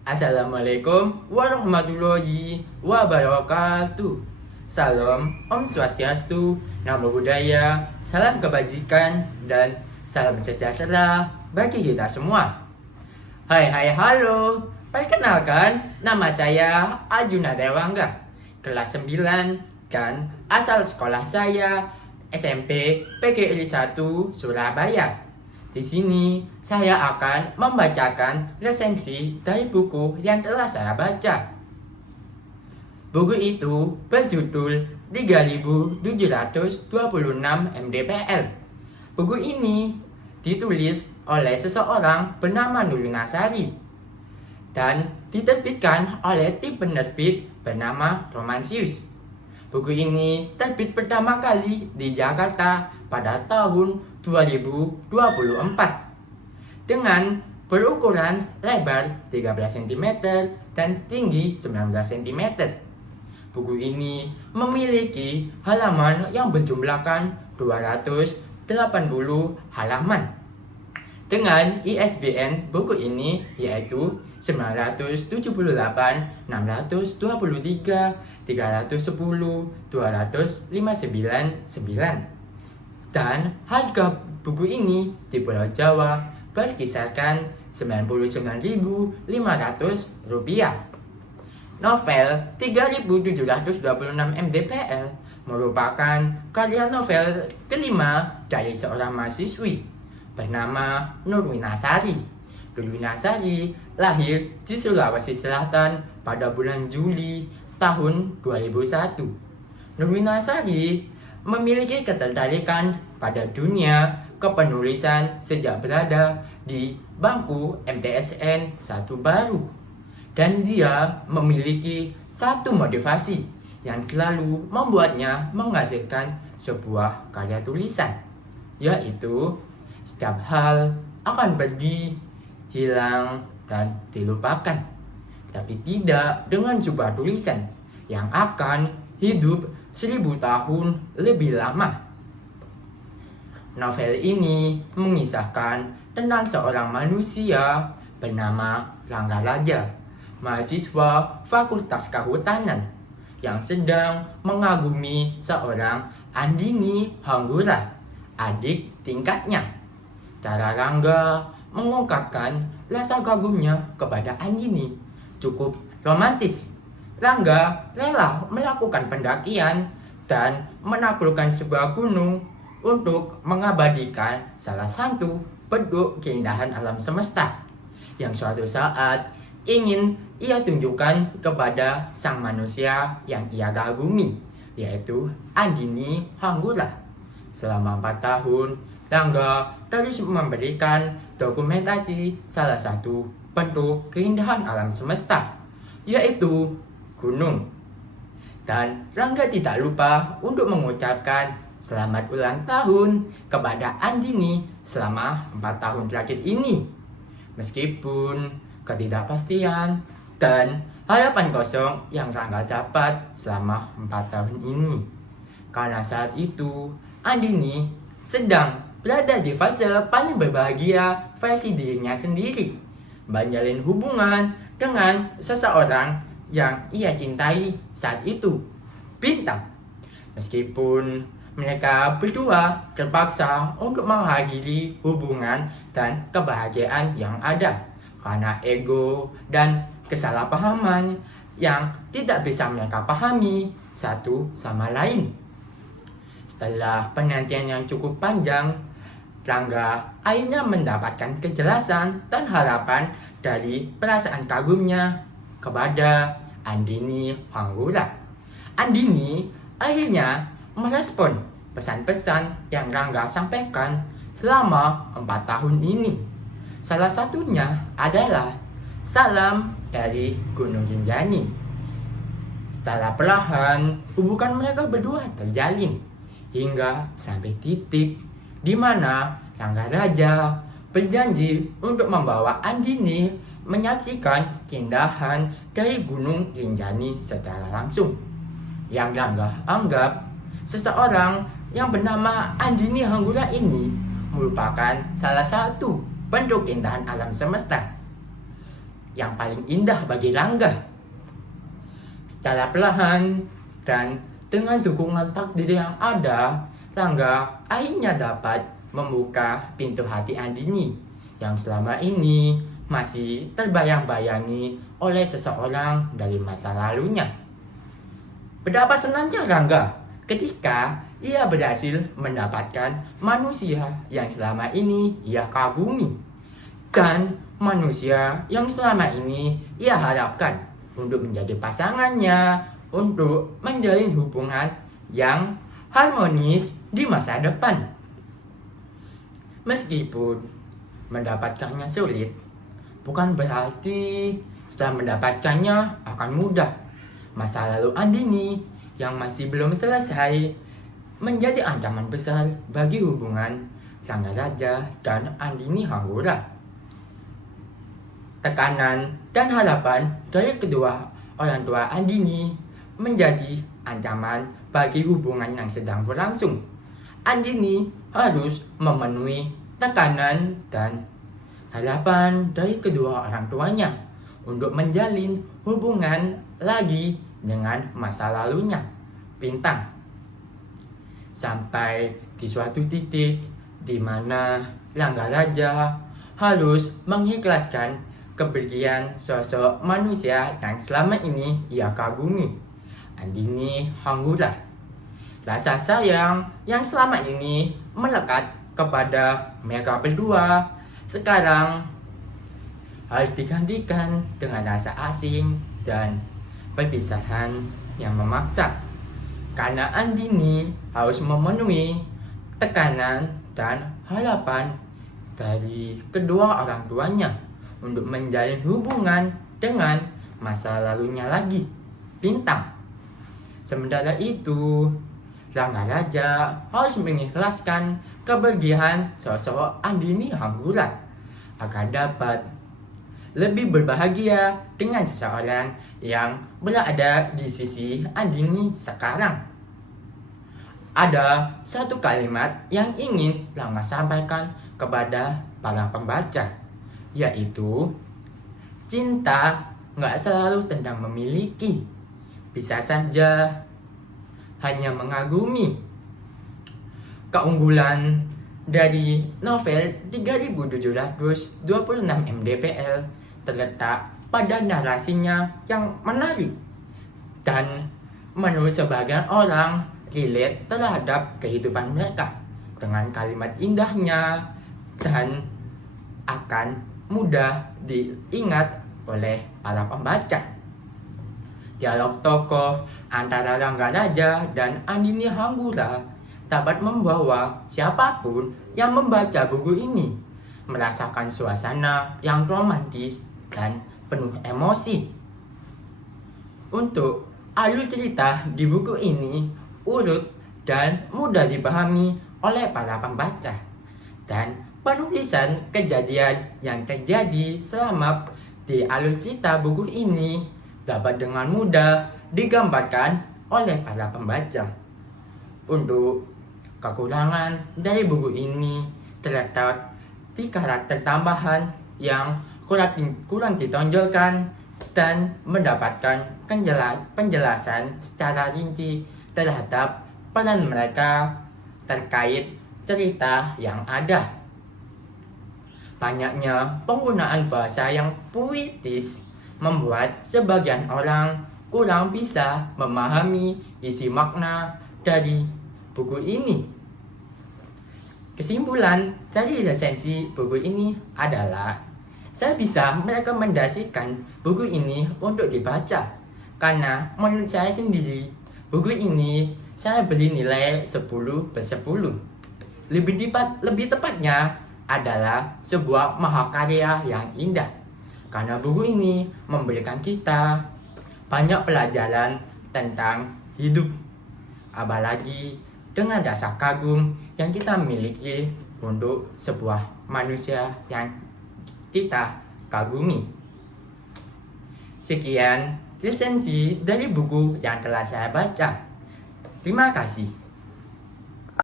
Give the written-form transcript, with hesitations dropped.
Assalamualaikum warahmatullahi wabarakatuh. Salam, Om Swastiastu, Namo Buddhaya, salam kebajikan, dan salam sejahtera bagi kita semua. Halo. Perkenalkan, nama saya Arjuna Dewangga, kelas 9, dan asal sekolah saya SMP PGRI 1 Surabaya. Di sini saya akan membacakan resensi dari buku yang telah saya baca. Buku itu berjudul 3726 mdpl. Buku ini ditulis oleh seseorang bernama Nurwinasari dan diterbitkan oleh tim penerbit bernama Romansius. Buku ini terbit pertama kali di Jakarta pada tahun 2024 dengan berukuran lebar 13 cm dan tinggi 19 cm. Buku ini memiliki halaman yang berjumlahkan 280 halaman. Dengan ISBN buku ini yaitu 978 623 310 2599 dan harga buku ini di Pulau Jawa berkisarkan Rp99.500. Novel 3726 mdpl merupakan karya novel kelima dari seorang mahasiswi bernama Nurwinasari. Nurwinasari lahir di Sulawesi Selatan pada bulan Juli tahun 2001. Nurwinasari memiliki ketertarikan pada dunia kepenulisan sejak berada di bangku MTSN 1 Baru. Dan dia memiliki satu motivasi yang selalu membuatnya menghasilkan sebuah karya tulisan, yaitu setiap hal akan pergi, hilang, dan dilupakan, tapi tidak dengan sebuah tulisan yang akan hidup 1000 tahun lebih lama. Novel ini mengisahkan tentang seorang manusia bernama Rangga Raja, mahasiswa Fakultas Kehutanan, yang sedang mengagumi seorang Andini Hanggura, adik tingkatnya. Cara Rangga mengungkapkan rasa kagumnya kepada Andini cukup romantis. Rangga rela melakukan pendakian dan menaklukkan sebuah gunung untuk mengabadikan salah satu bentuk keindahan alam semesta yang suatu saat ingin ia tunjukkan kepada sang manusia yang ia kagumi, yaitu Andini Hanggura. Selama 4 tahun, Rangga terus memberikan dokumentasi salah satu bentuk keindahan alam semesta, yaitu gunung. Dan Rangga tidak lupa untuk mengucapkan selamat ulang tahun kepada Andini selama 4 tahun terakhir ini. Meskipun ketidakpastian dan harapan kosong yang Rangga dapat selama 4 tahun ini. Karena saat itu Andini sedang berada di fase paling berbahagia versi dirinya sendiri, menjalin hubungan dengan seseorang yang ia cintai saat itu, Bintang. Meskipun mereka berdua terpaksa untuk mengakhiri hubungan dan kebahagiaan yang ada karena ego dan kesalahpahaman yang tidak bisa mereka pahami satu sama lain. Setelah penantian yang cukup panjang, Rangga akhirnya mendapatkan kejelasan dan harapan dari perasaan kagumnya kepada Andini Hanggura. Andini akhirnya merespon pesan-pesan yang Rangga sampaikan selama 4 tahun ini. Salah satunya adalah salam dari Gunung Rinjani. Setelah perlahan, hubungan mereka berdua terjalin hingga sampai titik di mana Rangga Raja berjanji untuk membawa Andini menyaksikan keindahan dari Gunung Rinjani secara langsung. Yang Rangga anggap seseorang yang bernama Andini Hanggura ini merupakan salah satu bentuk keindahan alam semesta yang paling indah bagi Rangga. Secara perlahan dan dengan dukungan takdir yang ada, Rangga akhirnya dapat membuka pintu hati Andini yang selama ini masih terbayang-bayangi oleh seseorang dari masa lalunya. Betapa senangnya Rangga ketika ia berhasil mendapatkan manusia yang selama ini ia kagumi dan manusia yang selama ini ia harapkan untuk menjadi pasangannya, untuk menjalin hubungan yang harmonis di masa depan. Meskipun mendapatkannya sulit, bukan berarti setelah mendapatkannya akan mudah. Masa lalu Andini yang masih belum selesai menjadi ancaman besar bagi hubungan Rangga Raja dan Andini Hanggura. Tekanan dan harapan dari kedua orang tua Andini menjadi ancaman bagi hubungan yang sedang berlangsung. Andini harus memenuhi tekanan dan harapan dari kedua orang tuanya untuk menjalin hubungan lagi dengan masa lalunya, Bintang. Sampai di suatu titik di mana Rangga Raja harus mengikhlaskan kepergian sosok manusia yang selama ini ia kagumi, Andini Hanggura. Rasa sayang yang selama ini melekat kepada mereka berdua sekarang harus digantikan dengan rasa asing dan perpisahan yang memaksa. Karena Andini harus memenuhi tekanan dan harapan dari kedua orang tuanya untuk menjalin hubungan dengan masa lalunya lagi, Bintang. Sementara itu, Rangga Raja harus mengikhlaskan kepergian sosok Andini Hanggura agar dapat lebih berbahagia dengan seseorang yang berada di sisi Andini sekarang. Ada satu kalimat yang ingin Rangga sampaikan kepada para pembaca, yaitu cinta nggak selalu tentang memiliki, bisa saja hanya mengagumi. Keunggulan dari novel 3726 mdpl terletak pada narasinya yang menarik dan menurut sebagian orang relate terhadap kehidupan mereka dengan kalimat indahnya dan akan mudah diingat oleh para pembaca. Dialog tokoh antara Rangga Raja dan Andini Hanggura dapat membawa siapapun yang membaca buku ini merasakan suasana yang romantis dan penuh emosi. Untuk alur cerita di buku ini urut dan mudah dipahami oleh para pembaca, dan penulisan kejadian yang terjadi selama di alur cerita buku ini dapat dengan mudah digambarkan oleh para pembaca. Untuk kekurangan dari buku ini terletak di karakter tambahan yang kurang ditonjolkan dan mendapatkan penjelasan secara rinci terhadap peran mereka terkait cerita yang ada. Banyaknya penggunaan bahasa yang puitis membuat sebagian orang kurang bisa memahami isi makna dari buku ini. Kesimpulan dari resensi buku ini adalah saya bisa merekomendasikan buku ini untuk dibaca karena menurut saya sendiri buku ini saya beri nilai 10/10. Lebih tepatnya adalah sebuah mahakarya yang indah karena buku ini memberikan kita banyak pelajaran tentang hidup, apalagi dengan rasa kagum yang kita miliki untuk sebuah manusia yang kita kagumi. Sekian resensi dari buku yang telah saya baca. Terima kasih.